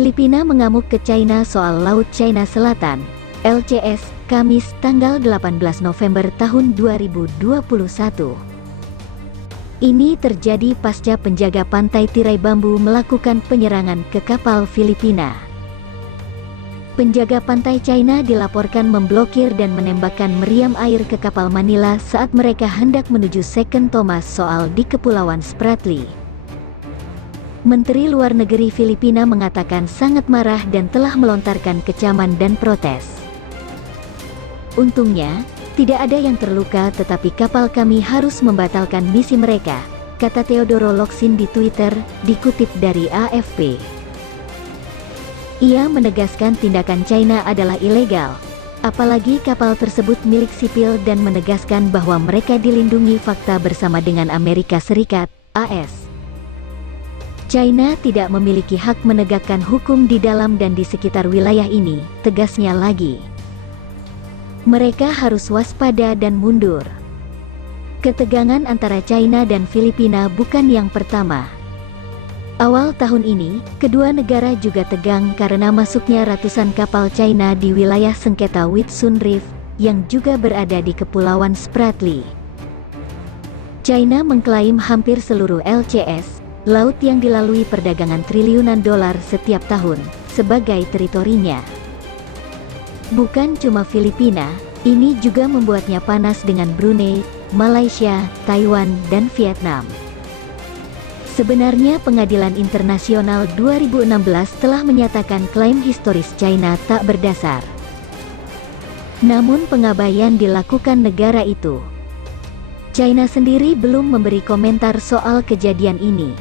Filipina mengamuk ke China soal Laut China Selatan, LCS, Kamis tanggal 18 November tahun 2021. Ini terjadi pasca penjaga pantai tirai bambu melakukan penyerangan ke kapal Filipina. Penjaga pantai China dilaporkan memblokir dan menembakkan meriam air ke kapal Manila saat mereka hendak menuju Second Thomas Soal di Kepulauan Spratly. Menteri Luar Negeri Filipina mengatakan sangat marah dan telah melontarkan kecaman dan protes. Untungnya, tidak ada yang terluka tetapi kapal kami harus membatalkan misi mereka, kata Teodoro Locsin di Twitter, dikutip dari AFP. Ia menegaskan tindakan China adalah ilegal, apalagi kapal tersebut milik sipil dan menegaskan bahwa mereka dilindungi fakta bersama dengan Amerika Serikat, AS. China tidak memiliki hak menegakkan hukum di dalam dan di sekitar wilayah ini, tegasnya lagi. Mereka harus waspada dan mundur. Ketegangan antara China dan Filipina bukan yang pertama. Awal tahun ini, kedua negara juga tegang karena masuknya ratusan kapal China di wilayah sengketa Whitsun Reef, yang juga berada di Kepulauan Spratly. China mengklaim hampir seluruh LCS, laut yang dilalui perdagangan triliunan dolar setiap tahun, sebagai teritorinya. Bukan cuma Filipina, ini juga membuatnya panas dengan Brunei, Malaysia, Taiwan, dan Vietnam. Sebenarnya Pengadilan Internasional 2016 telah menyatakan klaim historis China tak berdasar. Namun pengabaian dilakukan negara itu. China sendiri belum memberi komentar soal kejadian ini.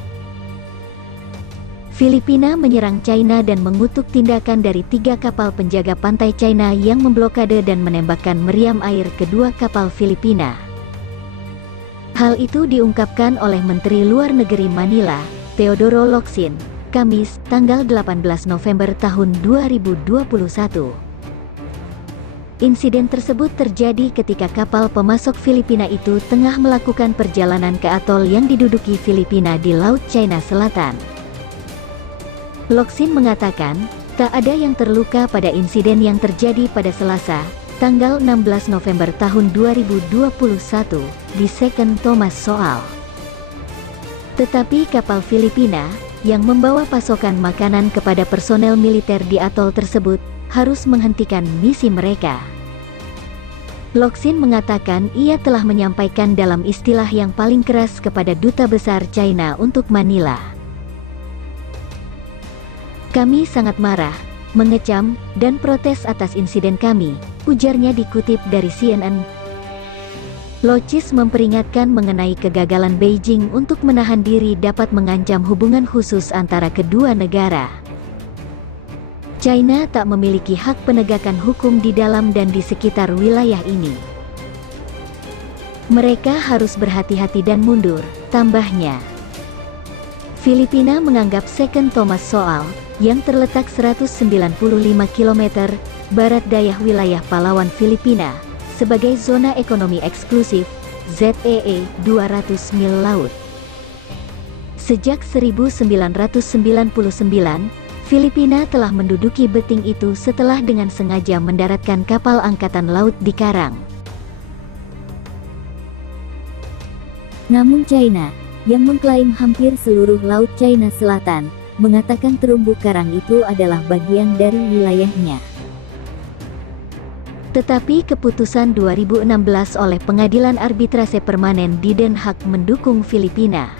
Filipina menyerang China dan mengutuk tindakan dari 3 kapal penjaga pantai China yang memblokade dan menembakkan meriam air kedua kapal Filipina. Hal itu diungkapkan oleh Menteri Luar Negeri Manila, Teodoro Locsin, Kamis, tanggal 18 November tahun 2021. Insiden tersebut terjadi ketika kapal pemasok Filipina itu tengah melakukan perjalanan ke atol yang diduduki Filipina di Laut China Selatan. Locsin mengatakan, tak ada yang terluka pada insiden yang terjadi pada Selasa, tanggal 16 November tahun 2021, di Second Thomas Soal. Tetapi kapal Filipina, yang membawa pasokan makanan kepada personel militer di atol tersebut, harus menghentikan misi mereka. Locsin mengatakan ia telah menyampaikan dalam istilah yang paling keras kepada Duta Besar China untuk Manila. Kami sangat marah, mengecam, dan protes atas insiden kami, ujarnya dikutip dari CNN. Locsin memperingatkan mengenai kegagalan Beijing untuk menahan diri dapat mengancam hubungan khusus antara kedua negara. China tak memiliki hak penegakan hukum di dalam dan di sekitar wilayah ini. Mereka harus berhati-hati dan mundur, tambahnya. Filipina menganggap Second Thomas Soal, yang terletak 195 km barat daya wilayah Palawan Filipina, sebagai zona ekonomi eksklusif, ZEE 200 mil laut. Sejak 1999, Filipina telah menduduki beting itu setelah dengan sengaja mendaratkan kapal angkatan laut di karang. Namun China, yang mengklaim hampir seluruh Laut China Selatan, mengatakan terumbu karang itu adalah bagian dari wilayahnya. Tetapi keputusan 2016 oleh Pengadilan Arbitrase Permanen di Den Haag mendukung Filipina.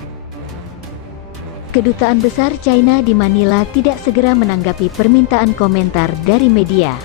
Kedutaan Besar China di Manila tidak segera menanggapi permintaan komentar dari media.